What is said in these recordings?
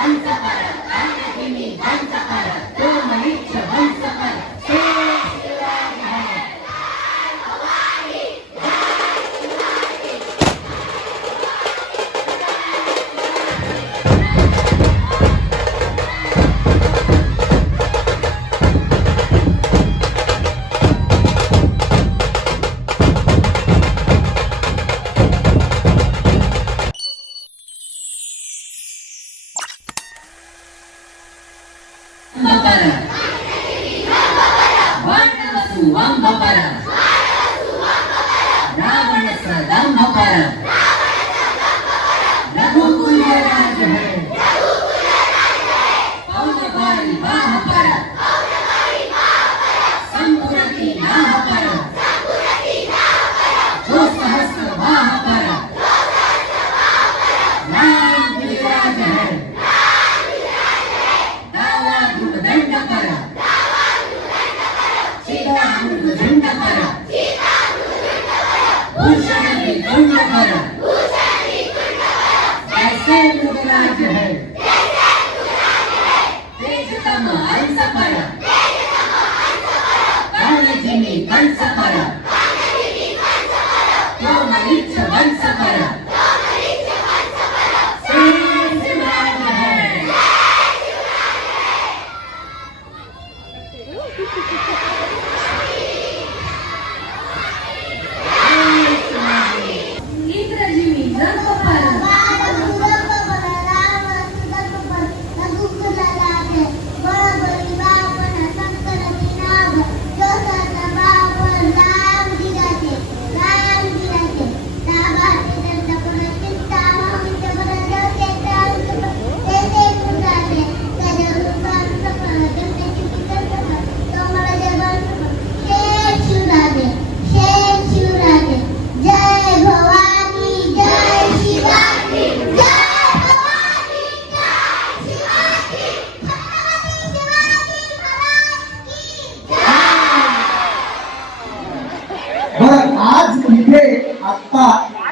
Hansa Para, Hansa ini, Hansa Para. Puxa-me, Puxa-me, Puxa-me, Puxa-me,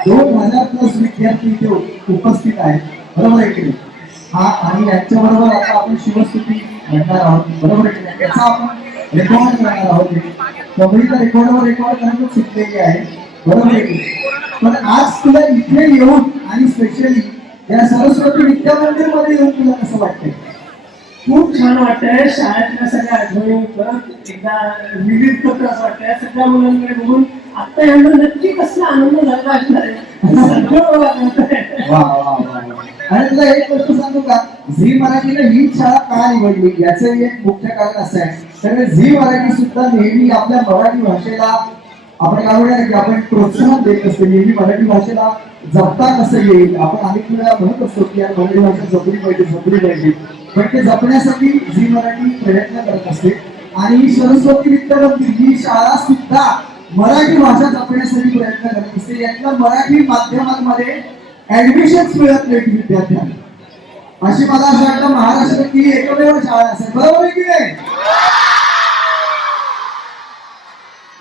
दोन हजार plus विद्यार्थी इथे उपस्थित आहेत बरोबर आहे की नाही? हा आणि यांच्या बरोबर आता आपण शिवस्तुती म्हणणार आहोत बरोबर आहे की नाही? याचा आपण रेकॉर्ड करणार आहोत. कबड्डीचा तर रेकॉर्डवर रेकॉर्ड करायला सुटलेली आहे बरोबर आहे की पण आज तुला इथे येऊन आणि स्पेशली या सरस्वती विद्या मंदिरमध्ये येऊन तुला कसं वाटतंय? खूप छान वाटतंय. शाळेतल्या सगळ्या आठवणी परत एकदा विविध पत्र असं वाटतंय. सगळ्या मुलांकडे बघून आता यांना नक्की कसला आनंद झाला असणार आहे? आणि तुला एक गोष्ट सांगू का? झी मराठीने ही शाळा का निवडली? याचं एक मुख्य कारण असं आहे. कारण झी मराठी सुद्धा नेहमी आपल्या मराठी भाषेला आपण काय म्हणूया की आपण प्रोत्साहन देत असतो. नेहमी मराठी भाषेला जपता कसं येईल? आपण अनेक वेळा म्हणत असतो की यार मराठी भाषा जपली पाहिजे जपली पाहिजे. पण ते जपण्यासाठी झी मराठी प्रयत्न करत असते. आणि सरस्वती विद्यामंदिर ही शाळा सुद्धा मराठी भाषा जपण्यासाठी प्रयत्न करत असते. यातल्या मराठी माध्यमांमध्ये ऍडमिशन्स मिळत नाहीत विद्यार्थ्यांना. अशी मला असं वाटतं महाराष्ट्रातली एकमेव शाळा असेल. बरोबर आहे की नाही?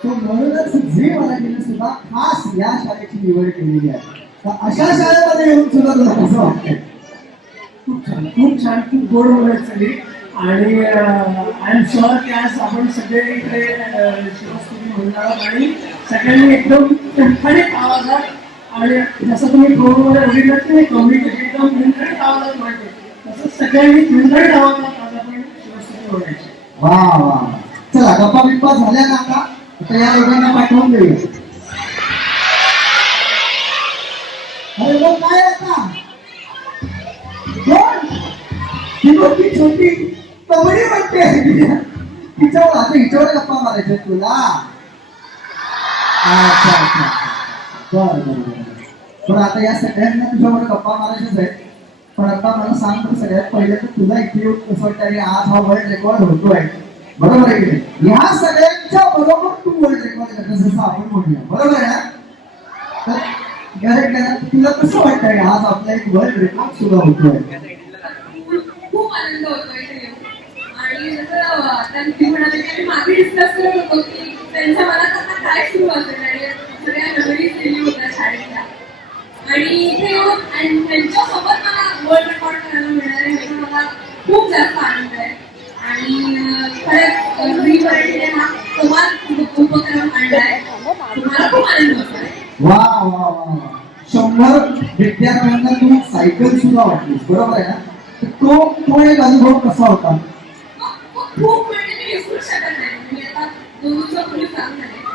म्हणूनच झी मराठीने सुद्धा खास या शाळेची निवड केलेली आहे. तर अशा शाळेमध्ये येऊन सुद्धा तुला कसं वाटतंय? खूप छान. खूप छान. खूप गोड मुलं सगळी आणि आय एम शुअर की आज आपण सगळे इकडे आणि सगळ्यांनी एकदम आवाजात आणि जसं तुम्ही प्रोग्राममध्ये बघितलं नाही कमी एकदम आवाजात म्हणते सगळ्यांनी ठणठणीत आवाजात आज आपण वा वा. चला गप्पा बिप्पा झाल्या ना आता? आता या लोकांना पाठवून देऊ अरे बघ काय आता? छोटी कबड्डी म्हणते हिच्यावर आता हिच्यावर गप्पा मारायच्या तुला. अच्छा अच्छा बरं बरं. बरं आता या सगळ्यांना तुझ्यावर गप्पा मारायच्याच आहे पण आता मला सांग तर सगळ्यात पहिले तर तुला इथे येऊन कसं वाटतं अरे आज हा वर्ल्ड रेकॉर्ड होतोय. बरोबर आहे की नाही? ह्या सगळ्यांच्या बरोबर तू वर्ल्ड रेकॉर्ड करतोस जसं आपण म्हणूया. बरोबर आहे ना? तर correct तुला कसं वाटतंय आज आपला एक वर्ल्ड रेकॉर्ड सुद्धा होतोय? खूप आनंद होतोय आणि जसं आता म्हणाले की आम्ही मागे डिस्कस करत होतो की त्यांच्या मनात आता काय सुरू आणि इथे येऊन आणि त्यांच्यासोबत मला वर्ल्ड रेकॉर्ड करायला मिळणार आहे ह्याचा मला खूप जास्त आनंद आहे. आणि खरंच मी पर्यटने हा संवाद उपक्रम आणला आहे. मला खूप आनंद होतो. वा वा वा शंभर विद्यार्थ्यांना तुम्ही सायकल सुद्धा वाटलीस बरोबर आहे ना? तो तो एक अनुभव कसा होता? खूप म्हणजे मी विसरू शकत नाही. दिवस मुली सांगत आहे.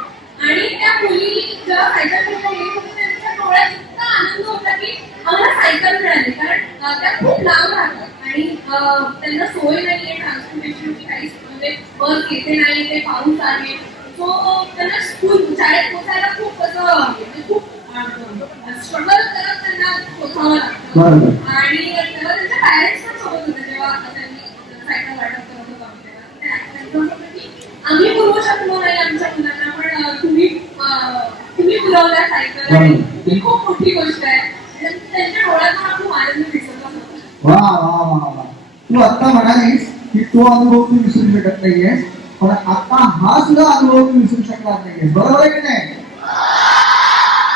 आणि त्या मुली जेव्हा सायकल घेऊन येत होत्या त्यांच्या डोळ्यात इतका आनंद होता की आम्हाला सायकल मिळाली. कारण त्या खूप लांब राहतात. आणि त्यांना सोय नाहीये ट्रान्सपोर्टेशनची काही. म्हणजे बस येते नाही ते पाऊस आहे. सो त्यांना स्कूल शाळेत पोचायला खूप असं म्हणजे खूप स्ट्रगल करत त्यांना पोचावं लागतं. आणि तेव्हा त्यांचे पॅरेंट्स पण सोबत होते जेव्हा त्यांनी सायकल वाटप करत होतो आम्ही तेव्हा. त्या- त्यांचं म्हणणं होतं की आम्ही पुरवू शकलो नाही आमच्या मुलांना? पण तुम्ही तुम्ही पुरवल्या सायकल ही खूप मोठी गोष्ट आहे. त्या- त्यांच्या डोळ्यातून खूप आनंद दिसत होता वा वा वा वा तू आता म्हणालीस की तो अनुभव तू विसरू शकत नाहीयेस पण आता हा सुद्धा अनुभव तू विसरू शकणार नाहीयेस. बरोबर आहे की नाही?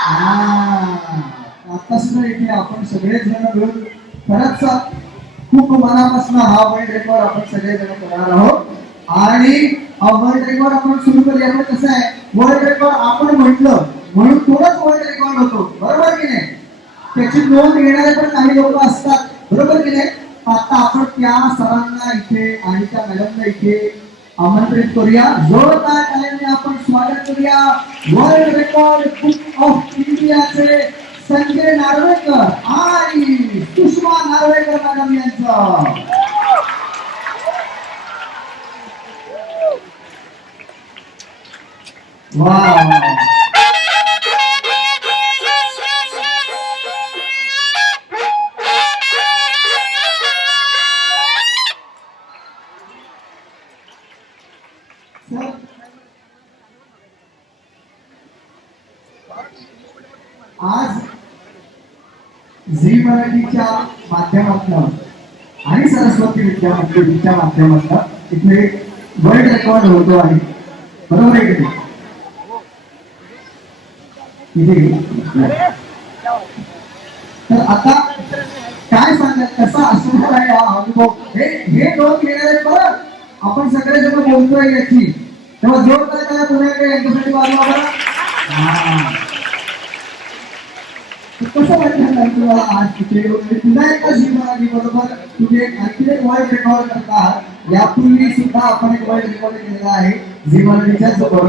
हा. आता सुद्धा इथे आपण सगळेच जण मिळून खरंच खूप मनापासून हा वर्ल्ड रेकॉर्ड आपण सगळे जण करणार आहोत. आणि वर्ल्ड रेकॉर्ड आपण सुरू करूया कसं आहे? वर्ल्ड रेकॉर्ड आपण म्हटलं म्हणून थोडंच वर्ल्ड रेकॉर्ड होतो. बरोबर की नाही? त्याची नोंद घेणारे पण काही लोक असतात. बरोबर की नाही? आता आपण त्या सरांना इथे आणि त्या मॅडमला इथे आमंत्रित करूया. जोरदार टाळ्यांनी आपण स्वागत करूया. वर्ल्ड रेकॉर्ड बुक ऑफ इंडियाचे संजय नार्वेकर. आणि सुषमा नार्वेकर मॅडम यांचं वा वा सर आज झी मराठीच्या माध्यमातून आणि सरस्वती विद्या मंदिरच्या माध्यमातून इथे वर्ल्ड रेकॉर्ड होतो आहे. बरोबर आहे की तर आता काय सांगत कसा असणार आहे हा अनुभव? हे हे दोन घेणारे परत आपण सगळे जण बोलतोय याची. तेव्हा जोरदार करा पुण्याकडे यांच्यासाठी वाजवा बरं कसं वाटलं तुम्हाला आज तिथे? म्हणजे पुन्हा एकदा झी बरोबर तुम्ही आणखी एक वर्ल्ड रेकॉर्ड करता आहात. यापूर्वी सुद्धा आपण एक वर्ल्ड रेकॉर्ड केलेला आहे झी मराठीच्याच बरोबर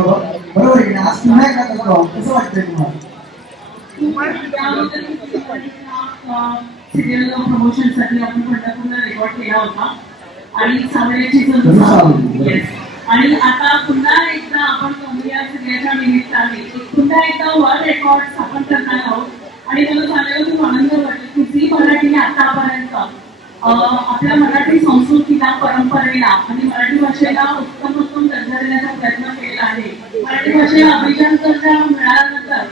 बरोबर आहे? आज पुन्हा एकदा करतो. कसं वाटतंय तुम्हाला प्रमोशनसाठी आपण पंढरपूरला रेकॉर्ड केला होता आणि. आणि आता पुन्हा एकदा आपण कमरिया सिरियलच्या निमित्ताने पुन्हा एकदा वर्ल्ड रेकॉर्ड स्थापन करणार आहोत आणि मला सांगायला खूप आनंद वाटतो की झी मराठीने आतापर्यंत आपल्या मराठी संस्कृतीला परंपरेला आणि मराठी भाषेला उत्तम उत्तम दर्जा देण्याचा प्रयत्न केला आहे. मराठी भाषेला अभिजात दर्जा मिळाल्यानंतर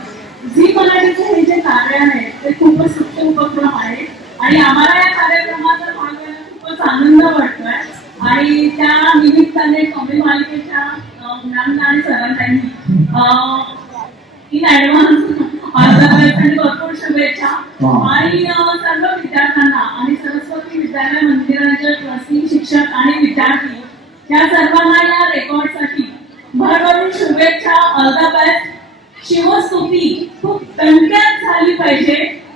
झी मराठीचे हे जे कार्य आहे ते खूपच उत्तम उपक्रम आहे. आणि आम्हाला या कार्यक्रमाचा भाग घ्यायला खूपच आनंद वाटतोय. आणि त्या निमित्ताने कमी मालिकेच्या मुलांना आणि सरांनी इन आहे विद्यार्थी या सर्वांना या रेकॉर्डसाठी भरभरून शुभेच्छा ऑल द बेस्ट शिवस्तुती खूप दणक्यात झाली पाहिजे.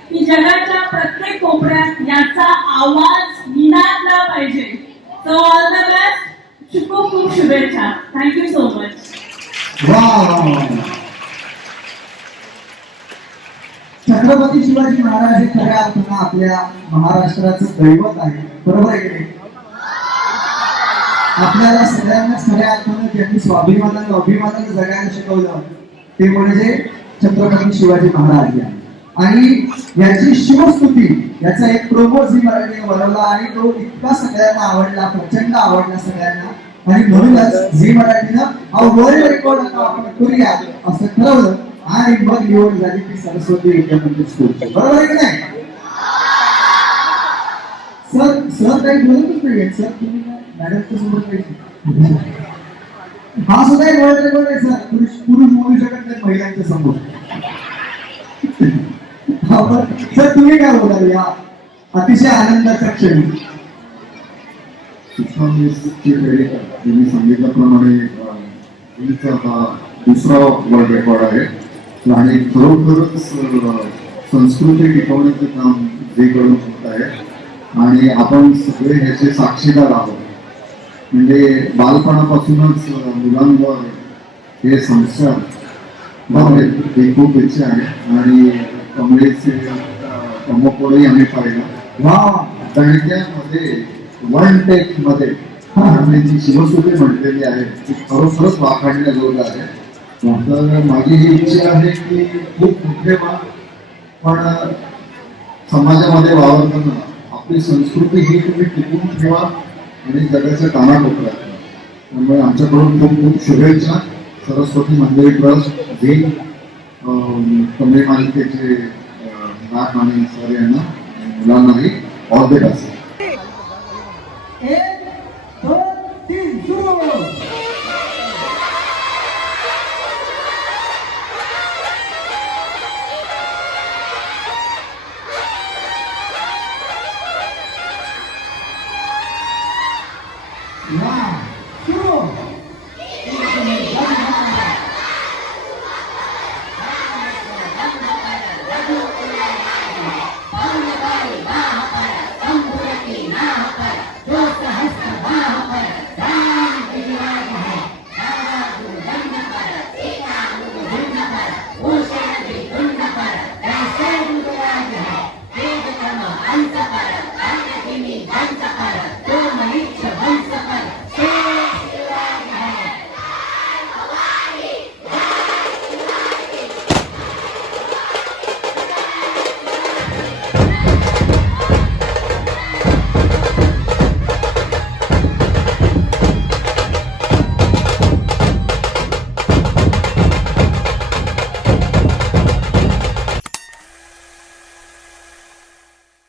की जगाच्या प्रत्येक कोपऱ्यात याचा आवाज निनादला पाहिजे. सो ऑल द बेस्ट खूप खूप शुभेच्छा. Thank you so much Chhatrapati Shivaji Maharaj हे खऱ्या अर्थानं आपल्या महाराष्ट्राचं दैवत आहे बरोबर आहे आपल्याला सगळ्यांना सगळ्या अर्थानं त्यांनी स्वाभिमानानं अभिमानानं जगायला शिकवलं ते म्हणजे छत्रपती शिवाजी महाराज या. आणि याची शिवस्तुती याचा एक प्रोमो झी मराठीने बनवला आणि तो इतका सगळ्यांना आवडला प्रचंड आवडला सगळ्यांना. आणि म्हणूनच झी मराठीनं हा वर्ल्ड रेकॉर्ड आता आपण करूया असं ठरवलं. आणि मग निवड झाली ती सरस्वती विद्यामंदिर स्कूलची बरोबर आहे की नाही? सर सर काही बोलतच नाही सर तुम्ही हा सुद्धा एक वर्ल्ड रेकॉर्ड आहे सर पुरुष पुरुष बोलू शकत नाही महिलांच्या समोर सर तुम्ही काय बोलाल या अतिशय आनंदाचा क्षण तुम्ही सांगितल्याप्रमाणे दुसरा वर्ल्ड रेकॉर्ड आहे आणि खरोखरच संस्कृती टिकवण्याचं काम जे झीकडून होत आहे. आणि आपण सगळे ह्याचे साक्षीदार आहोत. म्हणजे बालपणापासूनच मुलांवर हे संस्कार व्हावेत खूप इच्छा आहे. आणि कमळेचे कमोपोळही आम्ही पाहिलं. वा! वन टेकमध्ये आम्ही जी म्हटलेली आहे ती खरोखरच वाखाणण्याजोगं आहे. तर माझी ही इच्छा आहे की खूप मोठे व्हा पण समाजामध्ये वावरताना आपली संस्कृती ही तुम्ही टिकून ठेवा. आणि जगाच्या कानाकोपऱ्यात ठेवा. त्यामुळे आमच्याकडून खूप खूप शुभेच्छा सरस्वती मंदिर ट्रस्ट झी कमी मालिकेचे नाग आणि सर यांना मुलांनाही ऑल द बेस्ट